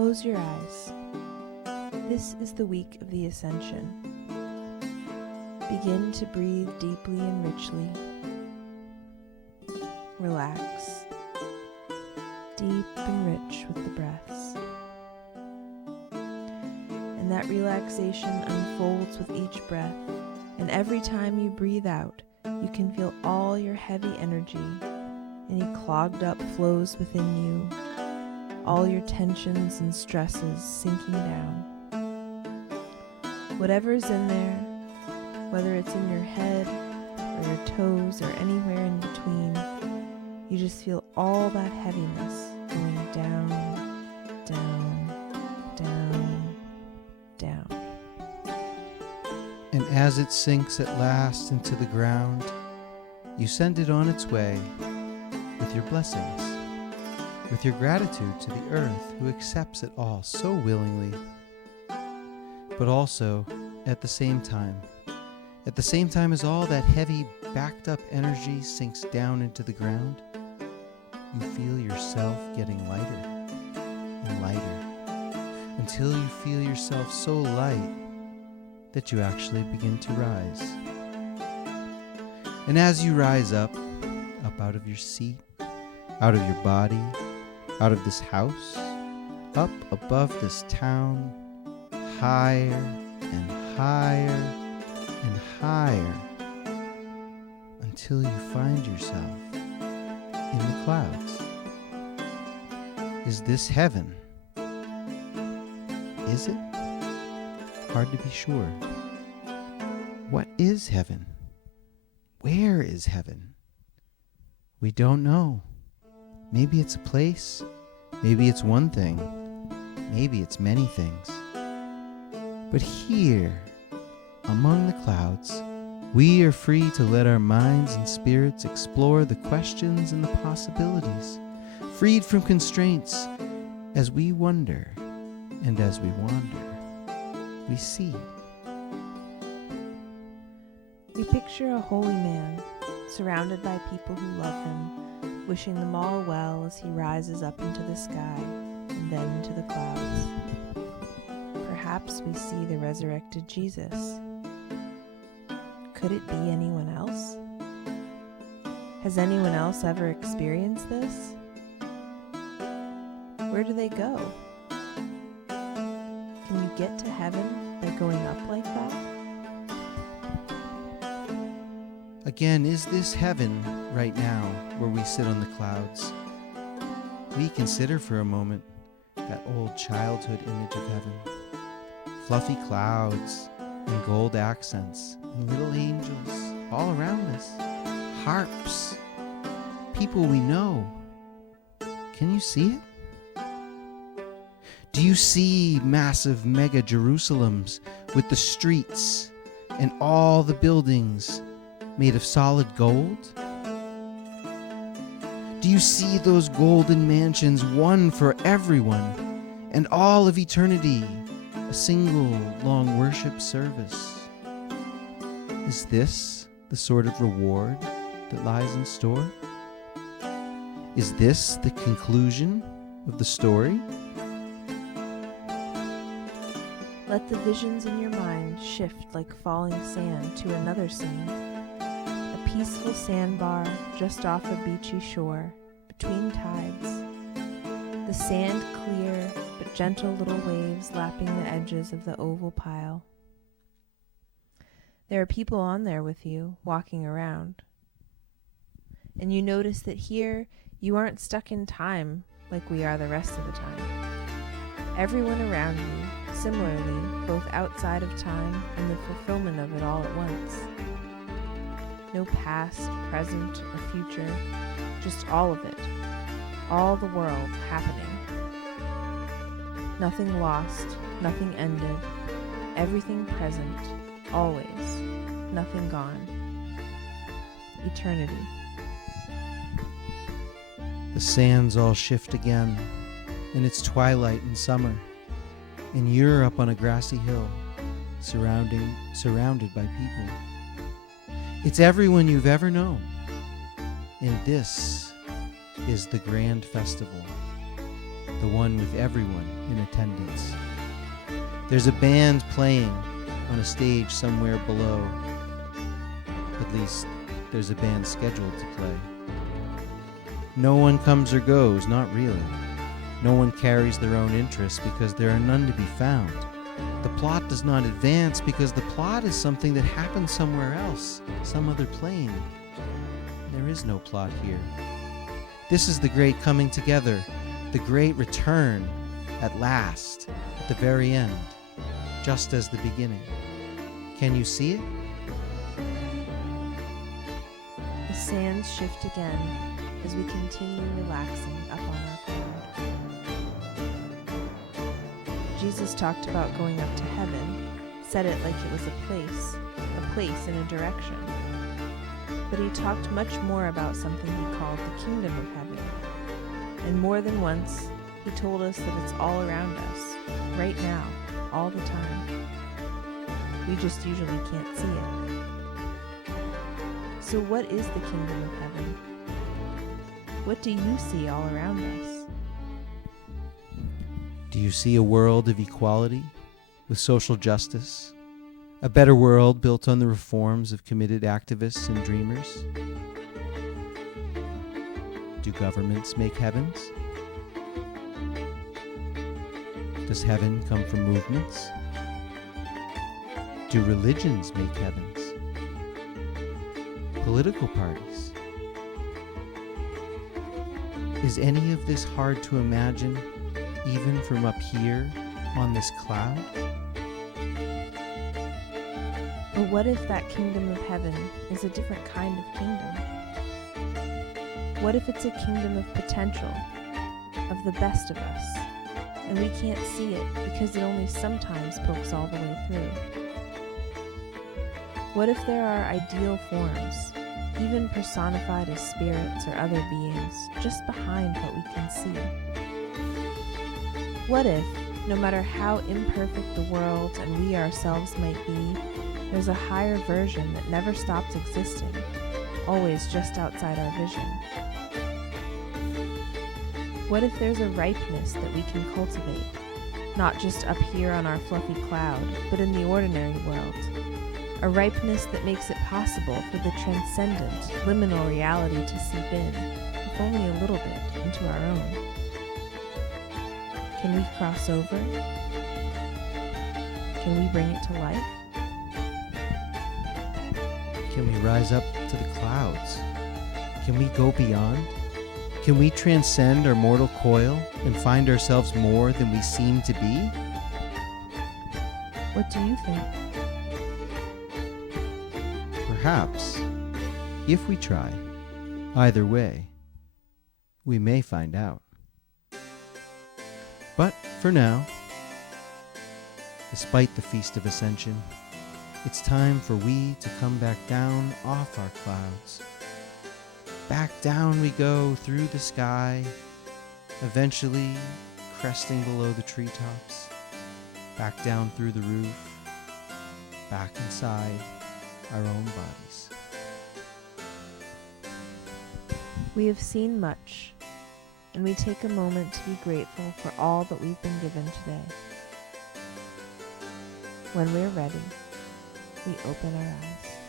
Close your eyes. This is the week of the Ascension. Begin to breathe deeply and richly. Relax. Deep and rich with the breaths. And that relaxation unfolds with each breath, and every time you breathe out, you can feel all your heavy energy, any clogged up flows within you, all your tensions and stresses sinking down. Whatever's in there, whether it's in your head or your toes or anywhere in between, you just feel all that heaviness going down, down, down, down. And as it sinks at last into the ground, you send it on its way with your blessings, with your gratitude to the earth who accepts it all so willingly. But also, at the same time as all that heavy, backed up energy sinks down into the ground, you feel yourself getting lighter and lighter until you feel yourself so light that you actually begin to rise. And as you rise up out of your seat, out of your body, out of this house, up above this town, higher and higher and higher, until you find yourself in the clouds. Is this heaven? Is it? Hard to be sure. What is heaven? Where is heaven? We don't know. Maybe it's a place. Maybe it's one thing. Maybe it's many things. But here, among the clouds, we are free to let our minds and spirits explore the questions and the possibilities, freed from constraints. As we wonder and as we wander, we see. We picture a holy man, surrounded by people who love him, wishing them all well as he rises up into the sky and then into the clouds. Perhaps we see the resurrected Jesus. Could it be anyone else? Has anyone else ever experienced this? Where do they go? Can you get to heaven by going up like that? Again, is this heaven right now where we sit on the clouds? We consider for a moment that old childhood image of heaven. Fluffy clouds and gold accents and little angels all around us. Harps. People we know. Can you see it? Do you see massive mega Jerusalems with the streets and all the buildings made of solid gold? Do you see those golden mansions, one for everyone, and all of eternity, a single long worship service? Is this the sort of reward that lies in store? Is this the conclusion of the story? Let the visions in your mind shift like falling sand to another scene. A peaceful sandbar just off a beachy shore, between tides. The sand clear, but gentle little waves lapping the edges of the oval pile. There are people on there with you, walking around. And you notice that here, you aren't stuck in time like we are the rest of the time. Everyone around you, similarly, both outside of time and the fulfillment of it all at once. No past, present, or future, just all of it. All the world happening. Nothing lost, nothing ended, everything present, always, nothing gone. Eternity. The sands all shift again, and it's twilight in summer, and you're up on a grassy hill, surrounded by people. It's everyone you've ever known, and this is the grand festival. the one with everyone in attendance. There's a band playing on a stage somewhere below. At least, there's a band scheduled to play. No one comes or goes, not really. No one carries their own interests because there are none to be found. The plot does not advance because the plot is something that happens somewhere else, some other plane. There is no plot here. This is the great coming together, the great return, at last, at the very end, just as the beginning. Can you see it? The sands shift again as we continue relaxing up on our cloud. Jesus talked about going up to heaven, said it like it was a place in a direction. But he talked much more about something he called the kingdom of heaven. And more than once, he told us that it's all around us, right now, all the time. We just usually can't see it. So what is the kingdom of heaven? What do you see all around us? Do you see a world of equality with social justice? A better world built on the reforms of committed activists and dreamers? Do governments make heavens? Does heaven come from movements? Do religions make heavens? Political parties? Is any of this hard to imagine, even from up here on this cloud? Or what if that kingdom of heaven is a different kind of kingdom? What if it's a kingdom of potential, of the best of us, and we can't see it because it only sometimes pokes all the way through? What if there are ideal forms, even personified as spirits or other beings, just behind what we can see? What if, no matter how imperfect the world and we ourselves might be, there's a higher version that never stops existing, always just outside our vision? What if there's a ripeness that we can cultivate, not just up here on our fluffy cloud, but in the ordinary world? A ripeness that makes it possible for the transcendent, liminal reality to seep in, if only a little bit, into our own. Can we cross over? Can we bring it to life? Can we rise up to the clouds? Can we go beyond? Can we transcend our mortal coil and find ourselves more than we seem to be? What do you think? Perhaps, if we try, either way, we may find out. But for now, despite the Feast of Ascension, it's time for we to come back down off our clouds. Back down we go through the sky, eventually cresting below the treetops, back down through the roof, back inside our own bodies. We have seen much, and we take a moment to be grateful for all that we've been given today. When we're ready, we open our eyes.